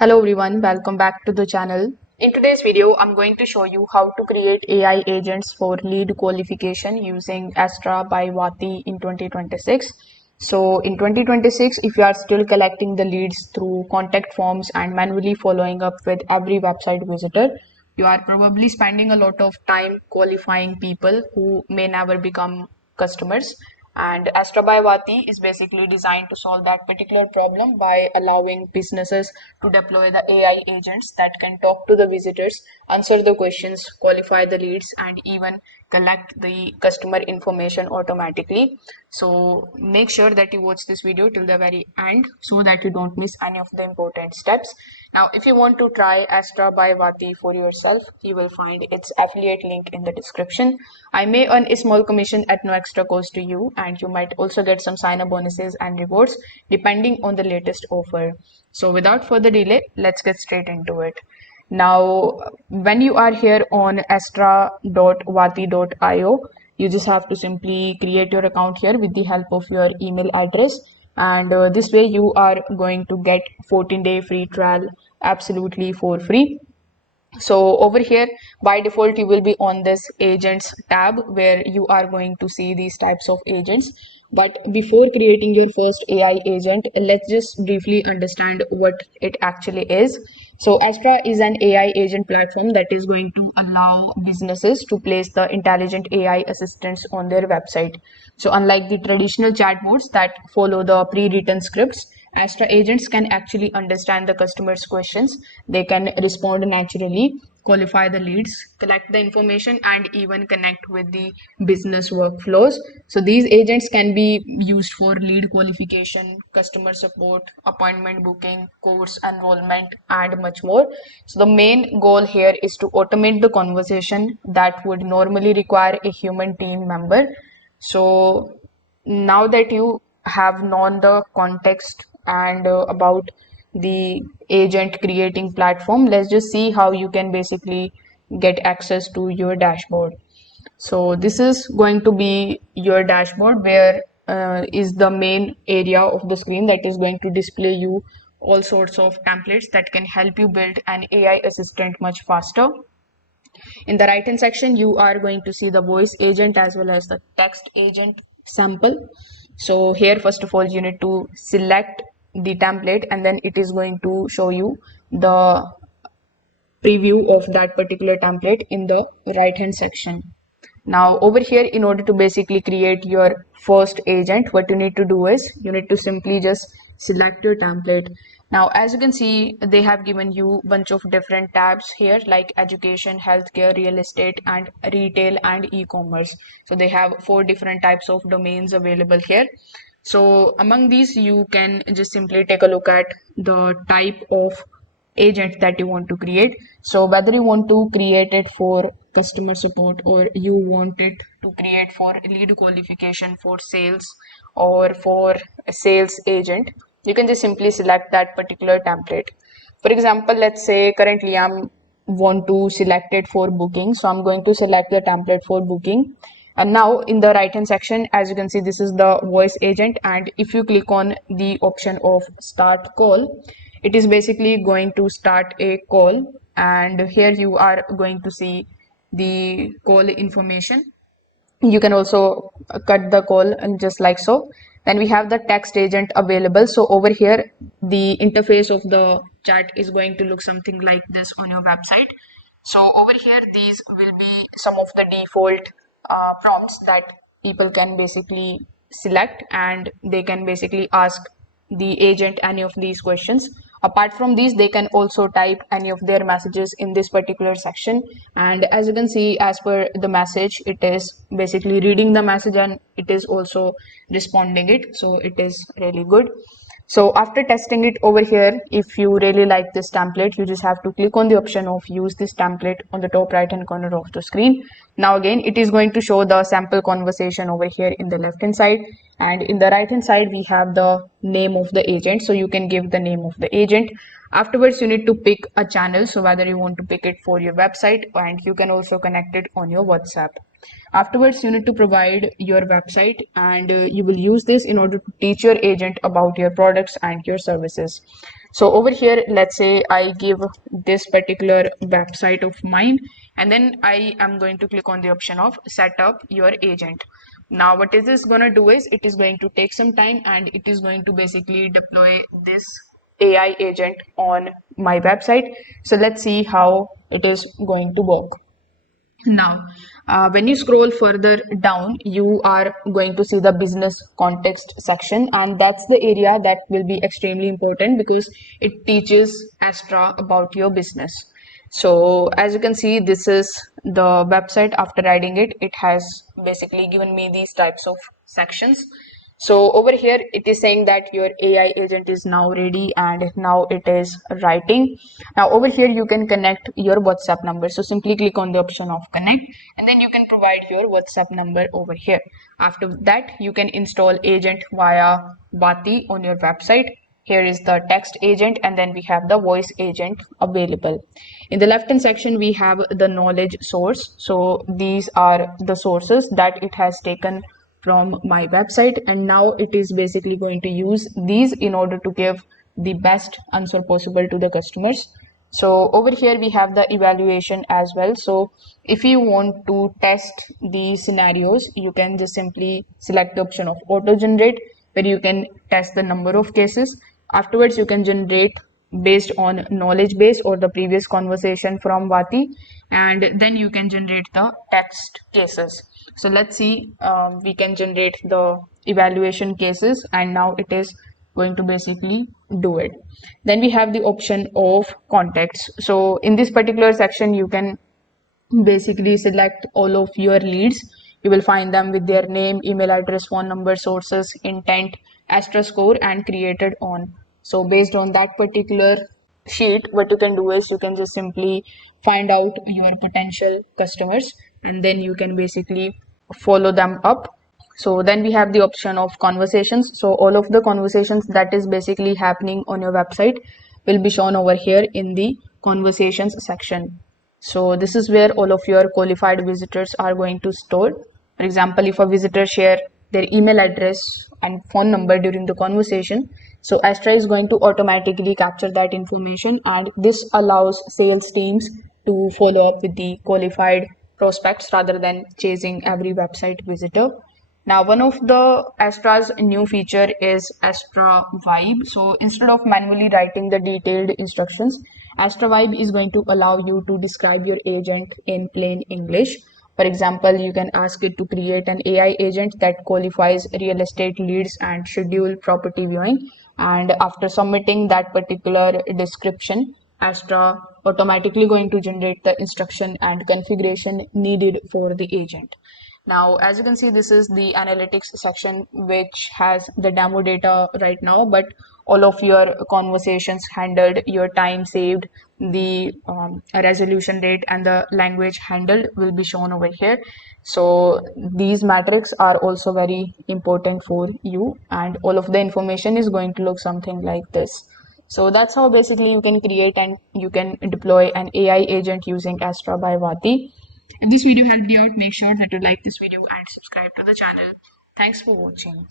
Hello everyone, welcome back to the channel. In today's video, I'm going to show you how to create AI agents for lead qualification using Astra by WATI in 2026. So in 2026, if you are still collecting the leads through contact forms and manually following up with every website visitor, you are probably spending a lot of time qualifying people who may never become customers. And Astra by Vati is basically designed to solve that particular problem by allowing businesses to deploy the AI agents that can talk to the visitors, answer the questions, qualify the leads, and even collect the customer information automatically. So make sure that you watch this video till the very end so that you don't miss any of the important steps. Now, if you want to try Astra by Vati for yourself, you will find its affiliate link in the description. I may earn a small commission at no extra cost to you, and you might also get some sign up bonuses and rewards depending on the latest offer. So, without further delay, let's get straight into it. Now, when you are here on astra.vati.io, you just have to simply create your account here with the help of your email address. And this way, you are going to get 14-day free trial absolutely for free. So over here, by default, you will be on this agents tab where you are going to see these types of agents. But before creating your first AI agent, let's just briefly understand what it actually is. So Astra is an AI agent platform that is going to allow businesses to place the intelligent AI assistants on their website. So unlike the traditional chatbots that follow the pre-written scripts, Astra agents can actually understand the customer's questions. They can respond naturally, qualify the leads, collect the information, and even connect with the business workflows. So these agents can be used for lead qualification, customer support, appointment booking, course enrollment, and much more. So the main goal here is to automate the conversation that would normally require a human team member. So now that you have known the context and about the agent creating platform, let's just see how you can basically get access to your dashboard. So this is going to be your dashboard where is the main area of the screen that is going to display you all sorts of templates that can help you build an AI assistant much faster. In the right hand section, you are going to see the voice agent as well as the text agent sample. So here, first of all, you need to select the template and then it is going to show you the preview of that particular template in the right hand section. Now over here, in order to basically create your first agent, what you need to do is you need to simply just select your template. Now, as you can see, they have given you a bunch of different tabs here like education, healthcare, real estate, and retail and e-commerce. So they have 4 different types of domains available here. So among these, you can just simply take a look at the type of agent that you want to create. So whether you want to create it for customer support or you want it to create for lead qualification, for sales, or for a sales agent, you can just simply select that particular template. For example, let's say currently I'm want to select it for booking, so I'm going to select the template for booking. And now in the right hand section, as you can see, this is the voice agent, and if you click on the option of start call, it is basically going to start a call, and here you are going to see the call information. You can also cut the call and just like so. Then we have the text agent available. So over here, the interface of the chat is going to look something like this on your website. So over here, these will be some of the default prompts that people can basically select, and they can basically ask the agent any of these questions. Apart from these, they can also type any of their messages in this particular section. And as you can see, as per the message, it is basically reading the message and it is also responding it. So it is really good. So after testing it over here, if you really like this template, you just have to click on the option of use this template on the top right hand corner of the screen. Now again, it is going to show the sample conversation over here in the left hand side, and in the right hand side we have the name of the agent. So you can give the name of the agent. Afterwards, you need to pick a channel, so whether you want to pick it for your website, and you can also connect it on your WhatsApp. Afterwards, you need to provide your website, and you will use this in order to teach your agent about your products and your services. So over here, let's say I give this particular website of mine, and then I am going to click on the option of set up your agent. Now what is this going to do is it is going to take some time, and it is going to basically deploy this AI agent on my website. So let's see how it is going to work. Now, when you scroll further down, you are going to see the business context section, and that's the area that will be extremely important because it teaches Astra about your business. So, as you can see, this is the website. After writing it, it has basically given me these types of sections. So over here, it is saying that your AI agent is now ready and now it is writing. Now over here, you can connect your WhatsApp number. So simply click on the option of connect, and then you can provide your WhatsApp number over here. After that, you can install agent via WATI on your website. Here is the text agent, and then we have the voice agent available. In the left hand section, we have the knowledge source. So these are the sources that it has taken from my website, and now it is basically going to use these in order to give the best answer possible to the customers. So over here we have the evaluation as well. So if you want to test the scenarios, you can just simply select the option of auto generate, where you can test the number of cases. Afterwards, you can generate based on knowledge base or the previous conversation from Vati, and then you can generate the text cases. So let's see, we can generate the evaluation cases, and now it is going to basically do it. Then we have the option of contacts. So in this particular section, you can basically select all of your leads. You will find them with their name, email address, phone number, sources, intent, Astra score, and created on. So based on that particular sheet, what you can do is you can just simply find out your potential customers, and then you can basically follow them up. So then we have the option of conversations. So all of the conversations that is basically happening on your website will be shown over here in the conversations section. So this is where all of your qualified visitors are going to store. For example, if a visitor share their email address and phone number during the conversation, so Astra is going to automatically capture that information, and this allows sales teams to follow up with the qualified prospects rather than chasing every website visitor. Now, one of the Astra's new feature is Astra Vibe. So instead of manually writing the detailed instructions, Astra Vibe is going to allow you to describe your agent in plain English. For example, you can ask it to create an AI agent that qualifies real estate leads and schedule property viewing. And after submitting that particular description, Astra automatically going to generate the instruction and configuration needed for the agent. Now, as you can see, this is the analytics section, which has the demo data right now, but all of your conversations handled, your time saved, the resolution rate, and the language handled will be shown over here. So these metrics are also very important for you, and all of the information is going to look something like this. So that's how basically you can create and you can deploy an AI agent using Astra by Vati. If this video helped you out, make sure that you like this video and subscribe to the channel. Thanks for watching.